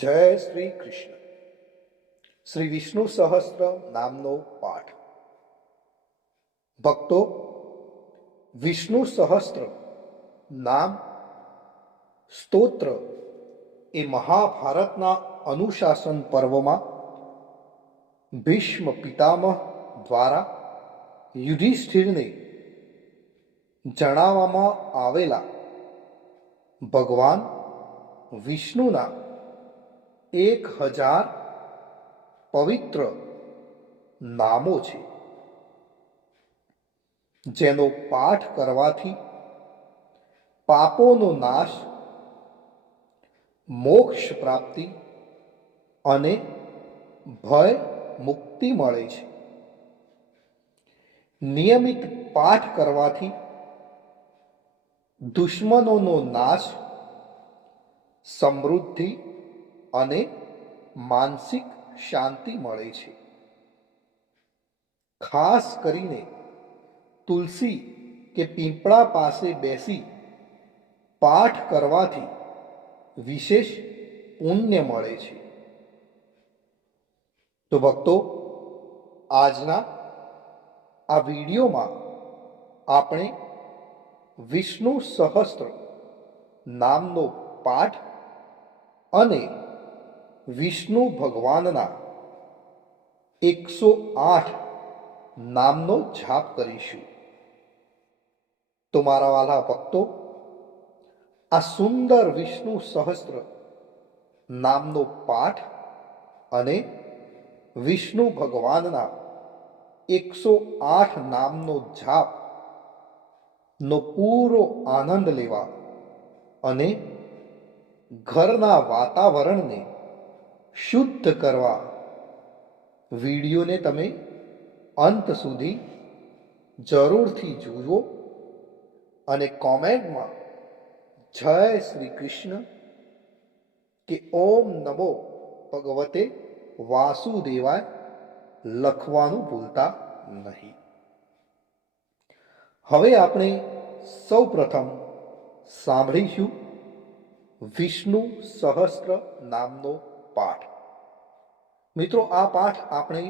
જય શ્રી કૃષ્ણ. શ્રી વિષ્ણુ સહસ્ત્ર નામનો પાઠ. ભક્તો, વિષ્ણુ સહસ્ત્ર નામ સ્તોત્ર એ મહાભારતના અનુશાસન પર્વમાં ભીષ્મ પિતામહ દ્વારા યુધિષ્ઠિરને જણાવવામાં આવેલા ભગવાન વિષ્ણુના 1000 પવિત્ર નામો છે, જેનો પાઠ કરવાથી પાપોનો નાશ, મોક્ષ પ્રાપ્તિ અને ભય મુક્તિ મળે છે. નિયમિત પાઠ કરવાથી દુશ્મનોનો નાશ, સમૃદ્ધિ અને માનસિક શાંતિ મળે છે. ખાસ કરીને તુલસી કે પીપળા પાસે બેસી પાઠ કરવાથી વિશેષ પુણ્ય મળે છે. તો ભક્તો, આજના આ વિડીયોમાં આપણે વિષ્ણુ સહસ્ત્ર નામનો પાઠ અને વિષ્ણુ ભગવાનના 108 નામનો જાપ કરીશું. તો મારા વાલા ભક્તો, આ સુંદર વિષ્ણુ સહસ્ત્ર નામનો પાઠ અને વિષ્ણુ ભગવાનના 108 નામનો જાપ નો પૂરો આનંદ લેવા અને ઘરના વાતાવરણને શુદ્ધ કરવા વિડીયોને તમે અંત સુધી જરૂરથી જુઓ અને કોમેન્ટમાં જય શ્રી કૃષ્ણ કે ઓમ નમો ભગવતે વાસુદેવાય લખવાનું ભૂલતા નહીં. હવે આપણે સૌ પ્રથમ સાંભળીશું વિષ્ણુ સહસ્ત્ર નામનો પાઠ. મિત્રો, આ પાઠ આપણે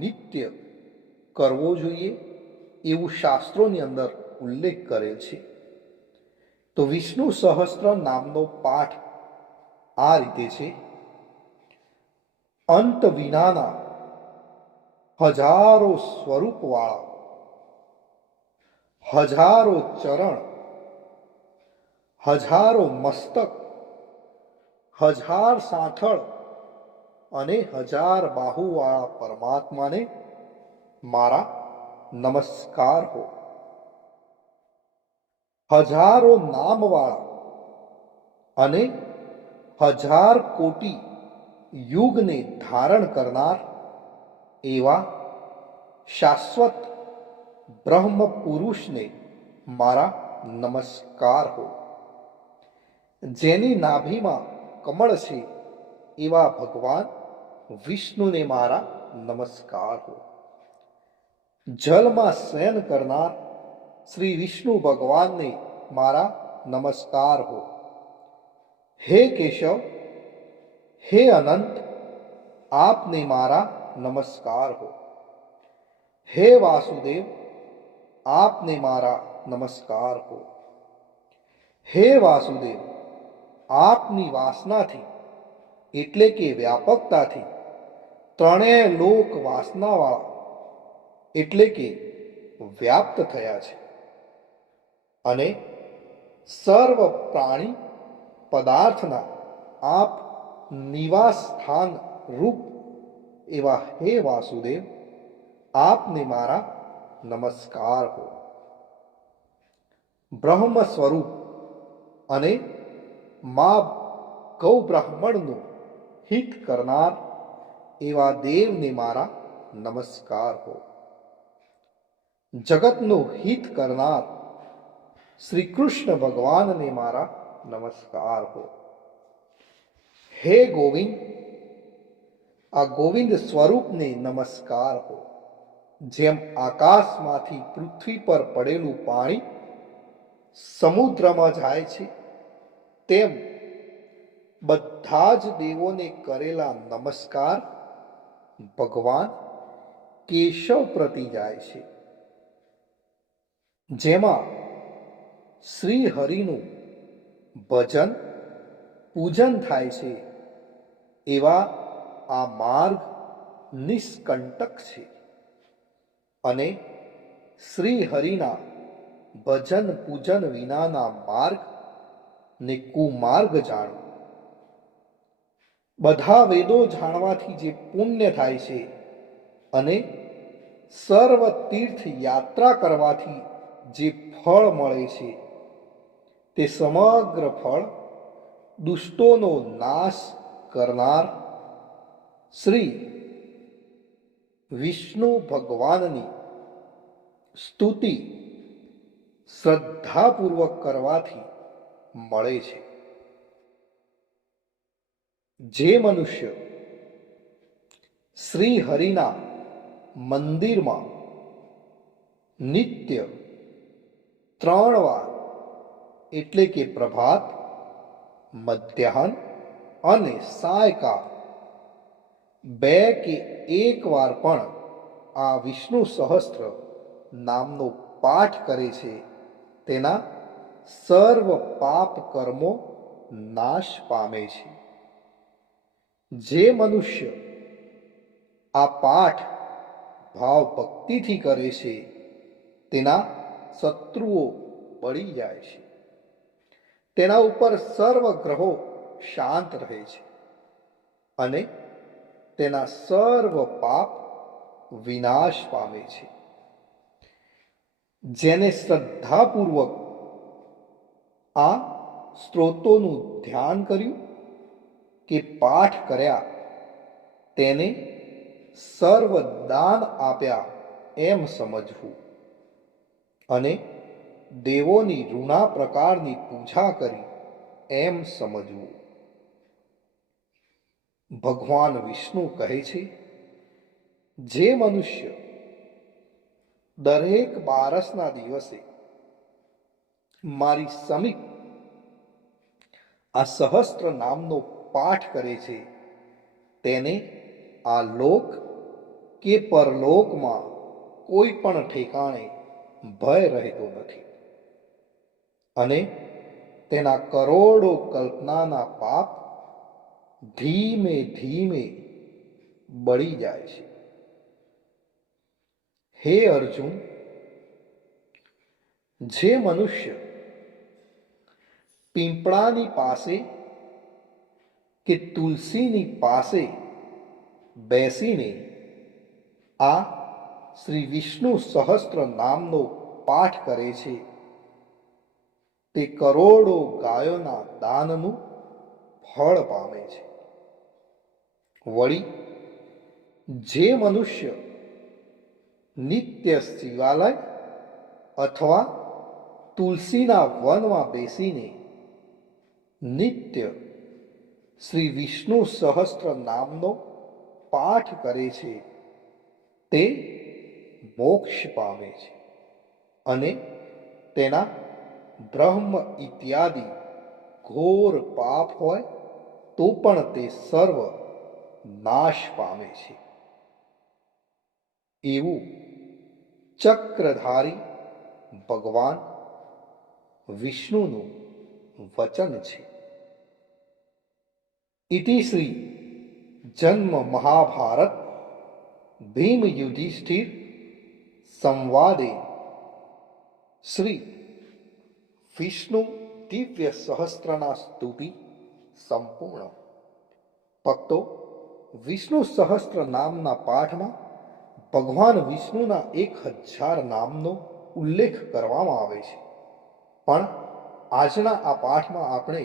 નિત્ય કરવો જોઈએ એવું શાસ્ત્રોની અંદર ઉલ્લેખ કરેલ છે. તો વિષ્ણુ સહસ્ત્ર નામનો પાઠ આ રીતે છે: અંત વિનાના હજારો સ્વરૂપવાળા, હજારો ચરણ, હજારો મસ્તક, 1000 સાંથળ અને 1000 બાહુવાળા પરમાત્માને મારા નમસ્કાર હો. હજારો નામવાળા અને 1000 કોટી યુગને ધારણ કરનાર એવા શાશ્વત બ્રહ્મ પુરુષને મારા નમસ્કાર હો. જેની નાભીમાં કમળ છે એવા ભગવાન વિષ્ણુને મારા નમસ્કાર હો. જલમાં શયન કરનાર શ્રી વિષ્ણુ ભગવાનને મારા નમસ્કાર હો. હે કેશવ, હે અનંત, આપને મારા નમસ્કાર હો. હે વાસુદેવ, આપને મારા નમસ્કાર હો. હે વાસુદેવ, આપની વાસનાથી એટલે કે વ્યાપકતાથી ત્રણેય લોક વાસનાવાળા એટલે કે વ્યાપ્ત થયા છે અને સર્વ પ્રાણી પદાર્થના આપ નિવાસ સ્થાન રૂપ એવા હે વાસુદેવ, આપને મારા નમસ્કાર હો. બ્રહ્મ સ્વરૂપ અને મા ગૌ બ્રાહ્મણનું હિત કરનાર એવા દેવને મારા નમસ્કાર હો. જગતનું હિત કરનાર શ્રી કૃષ્ણ ભગવાનને મારા નમસ્કાર હો. હે ગોવિંદ, આ ગોવિંદ સ્વરૂપને નમસ્કાર હો. જેમ આકાશમાંથી પૃથ્વી પર પડેલું પાણી સમુદ્રમાં જાય છે, તેમ બધા જ દેવોને કરેલા નમસ્કાર ભગવાન કેશવ પ્રતિ જાય છે, જેમાં શ્રી હરિનું ભજન પૂજન થાય છે. એવા આ માર્ગ નિષ્કંટક છે અને શ્રી હરિના ભજન પૂજન વિનાના માર્ગ ને કુમાર્ગ જાણો. બધા વેદો જાણવાથી જે પુણ્ય થાય છે અને સર્વ તીર્થ યાત્રા કરવાથી જે ફળ મળે છે તે સમગ્ર ફળ દુષ્ટોનો નાશ કરનાર શ્રી વિષ્ણુ ભગવાનની સ્તુતિ શ્રદ્ધાપૂર્વક કરવાથી મળે છે. જે મનુષ્ય શ્રી હરિના મંદિરમાં નિત્ય 3 વાર એટલે કે પ્રભાત, મધ્યાહન અને સાયકાળ 2 કે 1 વાર પણ આ વિષ્ણુ સહસ્ત્ર નામનો પાઠ કરે છે, તેના સર્વ પાપ કર્મો નાશ પામે છે. જે મનુષ્ય આ પાઠ ભાવ ભક્તિથી કરે છે તેના શત્રુઓ બળી જાય છે, તેના ઉપર સર્વ ગ્રહો શાંત રહે છે અને તેના સર્વ પાપ વિનાશ પામે છે. જેને શ્રદ્ધાપૂર્વક આ સ્ત્રોતોનું ધ્યાન કર્યું કે પાઠ કર્યા, તેને સર્વ દાન આપ્યા એમ સમજવું અને દેવોની રૂણા પ્રકારની પૂજા કરી એમ સમજવું. ભગવાન વિષ્ણુ કહે છે, જે મનુષ્ય દરેક બારસના દિવસે મારી સમીપ આ સહસ્ત્ર નામનો પાઠ કરે છે, તેને આ લોક કે પરલોકમાં કોઈ પણ ઠેકાણે ભય રહેતો નથી અને તેના કરોડો કલ્પનાના પાપ ધીમે ધીમે બળી જાય છે. હે અર્જુન, જે મનુષ્ય પીંપળાની પાસે કે તુલસીની પાસે બેસીને આ શ્રી વિષ્ણુ સહસ્ત્ર નામનો પાઠ કરે છે, તે કરોડો ગાયોના દાનનું ફળ પામે છે. વળી જે મનુષ્ય નિત્ય શિવાલય અથવા તુલસીના વનમાં બેસીને નિત્ય શ્રી વિષ્ણુ સહસ્ત્ર નામનો પાઠ કરે છે, તે મોક્ષ પામે છે અને તેના બ્રહ્મ ઇત્યાદિ ઘોર પાપ હોય તો પણ તે સર્વ નાશ પામે છે. એવું ચક્રધારી ભગવાન વિષ્ણુનું વચન છે. ઇતિ શ્રી જન્મ મહાભારત ભીમ યુધિષ્ઠિર સંવાદે શ્રી વિષ્ણુ દિવ્ય સહસ્ત્રના સ્તુતિ સંપૂર્ણ. ભક્તો, વિષ્ણુ સહસ્ત્ર નામના પાઠમાં ભગવાન વિષ્ણુના 1000 નામનો ઉલ્લેખ કરવામાં આવે છે, પણ આજના આ પાઠમાં આપણે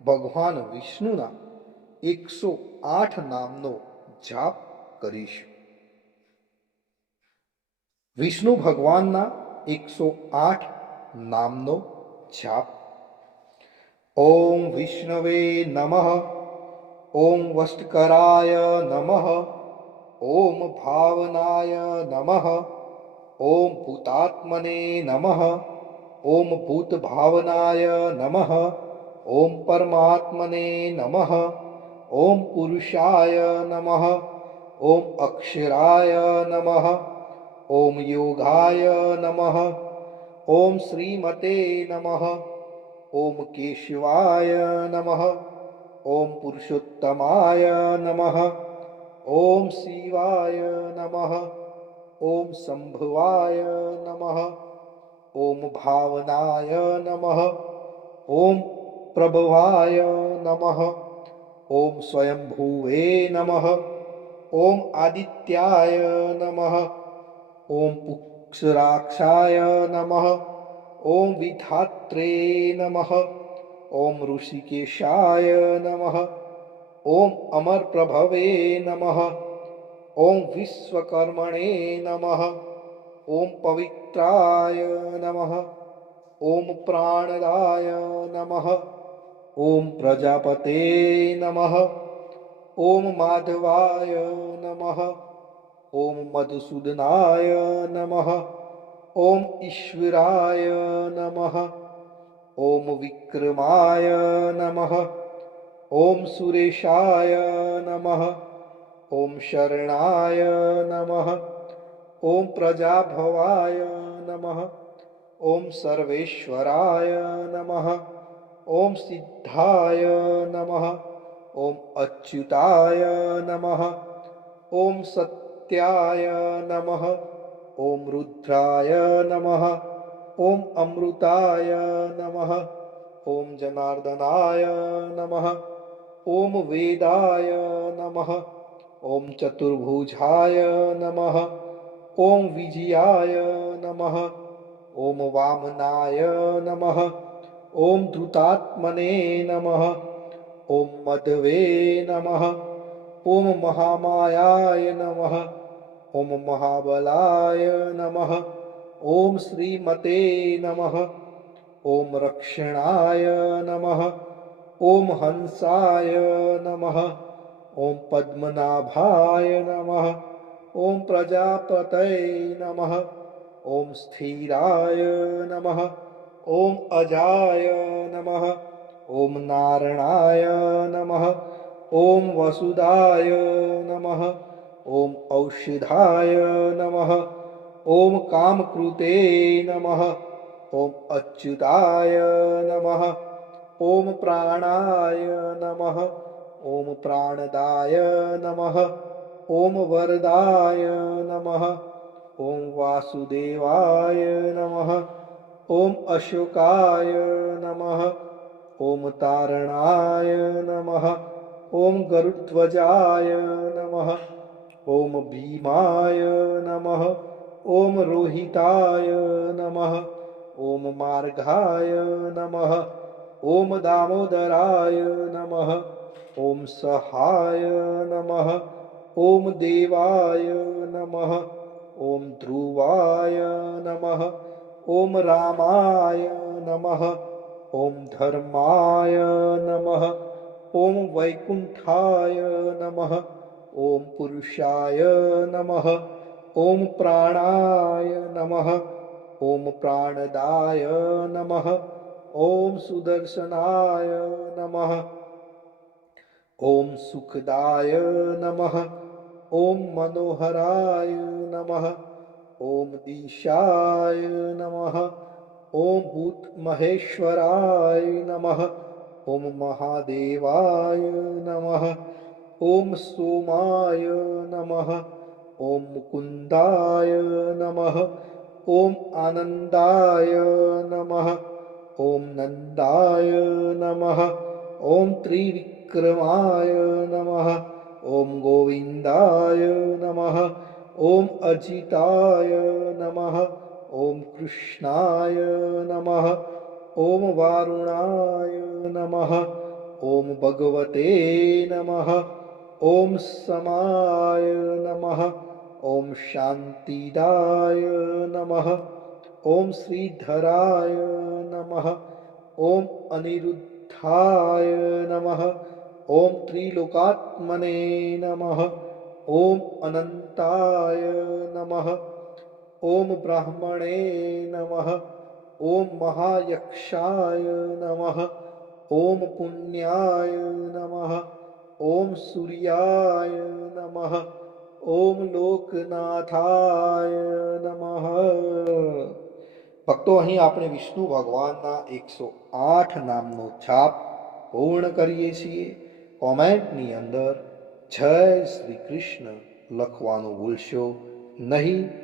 ભગવાન વિષ્ણુના 108 નામનો જાપ કરીશું. વિષ્ણુ ભગવાનના 108 નામનો જાપ. ઓમ વિષ્ણવે નમઃ, ઓમ વષ્ટકરાય નમઃ, ઓમ ભાવનાય નમઃ, ઓમ ભૂતાત્મને નમઃ, ઓમ ભૂતભાવનાય નમઃ, ઓમ પરમાત્મને નમઃ. ઓમ પુરુષાય નમઃ. ઓમ અક્ષરાય નમઃ. ઓમ યોગાય નમઃ. ઓમ શ્રીમતે નમઃ. ઓમ કેશવાય નમઃ. ઓમ પુરુષોત્તમાય નમઃ. ઓમ શિવાય નમઃ. ઓમ સંભવાય નમઃ. ઓમ ભાવનાય નમઃ. ઓમ પ્રભવાય નમઃ. ઓમ સ્વયંભુવે નમઃ. ઓમ આદિત્યાય નમઃ. ઓમ પુક્ષરાક્ષાય નમઃ. ઓમ વિધાત્રે નમઃ. ઓમ ઋષિકેશાય નમઃ. ઓમ અમરપ્રભવે નમઃ. ઓમ વિશ્વકર્મણે નમઃ. ઓમ પવિત્રાય નમઃ. ઓમ પ્રાણદાય નમઃ. ઓમ પ્રજાપતે નમઃ. ઓમ માધવાય નમઃ. ઓમ મધુસૂદનાય નમઃ. ઓમ ઈશ્વરાય નમઃ. ઓમ વિક્રમાય નમઃ. ઓમ સુરેશાય નમઃ. ઓમ શરણાય નમઃ. ઓમ પ્રજાભવાય નમઃ. ઓમ સર્વેશ્વરાય નમઃ. ઓમ સિદ્ધાય નમઃ. ઓમ અચ્યુતાય નમઃ. ઓમ સત્યાય નમઃ. ઓમ રુદ્રાય નમઃ. ઓમ અમૃતાય નમઃ. ઓમ જનાર્દનાય નમઃ. ઓમ વેદાય નમઃ. ઓમ ચતુર્ભુજાય નમઃ. ઓમ વિજયાય નમઃ. ઓમ વામનાય નમઃ. ઓમ ધૃતાત્મને નમઃ. ઓમ મધવે નમઃ. ઓમ મહામાયાય નમઃ. ઓમ મહાબલાય નમઃ. ઓમ શ્રીમતે નમઃ. ઓમ રક્ષણાય નમઃ. ઓમ હંસાય નમઃ. ઓમ પદ્મનાભાય નમઃ. ઓમ પ્રજાપતય નમઃ. ઓમ સ્થિરાય નમઃ. ઓમ અજાય નમઃ. ઓમ નારણાય નમઃ. ઓમ વસુદાય નમઃ. ઓમ ઔષધાય નમઃ. ઓમ કામકૃતે નમઃ. ઓમ અચ્યુતાય નમઃ. ઓમ પ્રાણાય નમઃ. ઓમ પ્રાણદાય નમઃ. ઓમ વરદાય નમઃ. ઓમ વાસુદેવાય નમઃ. ઓમ અશોકાય નમઃ. ઓમ તારણાય નમઃ. ઓમ ગરુડધ્વજાય નમઃ. ઓમ ભીમાય નમઃ. ઓમ રોહિતાય નમઃ. ઓમ માર્ગાય નમઃ. ઓમ દામોદરાય નમઃ. ઓમ સહાય નમઃ. ઓમ દેવાય નમઃ. ઓમ ધ્રુવાય નમઃ. ઓમ રામાય નમઃ. ઓમ ધર્માય નમઃ. ઓમ વૈકુંઠાય નમઃ. ઓમ પુરુષાય નમઃ. ઓમ પ્રાણાય નમઃ. ઓમ પ્રાણદાય નમઃ. ઓમ સુદર્શનાય નમઃ. ઓમ સુખદાય નમઃ. ઓમ મનોહરાય નમઃ. ઓમ દિશાય નમઃ. ઓમ ભૂત મહેશ્વરાય નમઃ. ઓમ મહાદેવાય નમઃ. ઓમ સોમાય નમઃ. ઓમ મુકુંદાય નમઃ. ઓમ આનંદાય નમઃ. ઓમ નંદાય નમઃ. ઓમ ત્રિવિક્રમાય નમઃ. ઓમ ગોવિંદાય નમઃ. ઓમ અજિતાય નમઃ. ઓમ કૃષ્ણાય નમઃ. ઓમ વારુણાય નમઃ. ઓમ ભગવતે નમઃ. ઓમ સમાય નમઃ. ઓમ શાંતિદાય નમઃ. ઓમ શ્રીધરાય નમઃ. ઓમ અનિરુદ્ધાય નમઃ. ઓમ ત્રિલોકાત્મને નમઃ. ઓમ અનંતાય નમઃ. ઓમ બ્રાહ્મણે નમઃ. ઓમ મહાયક્ષાય નમઃ. ઓમ પુણ્યાય નમઃ, ઓમ સૂર્યાય નમઃ, ઓમ લોકનાથાય નમઃ. ભક્તો, અહીં આપણે વિષ્ણુ ભગવાનના 108 નામનો જાપ પૂર્ણ કરીએ છીએ. કોમેન્ટની અંદર જય શ્રી કૃષ્ણ લખવાનું ભૂલશો નહીં.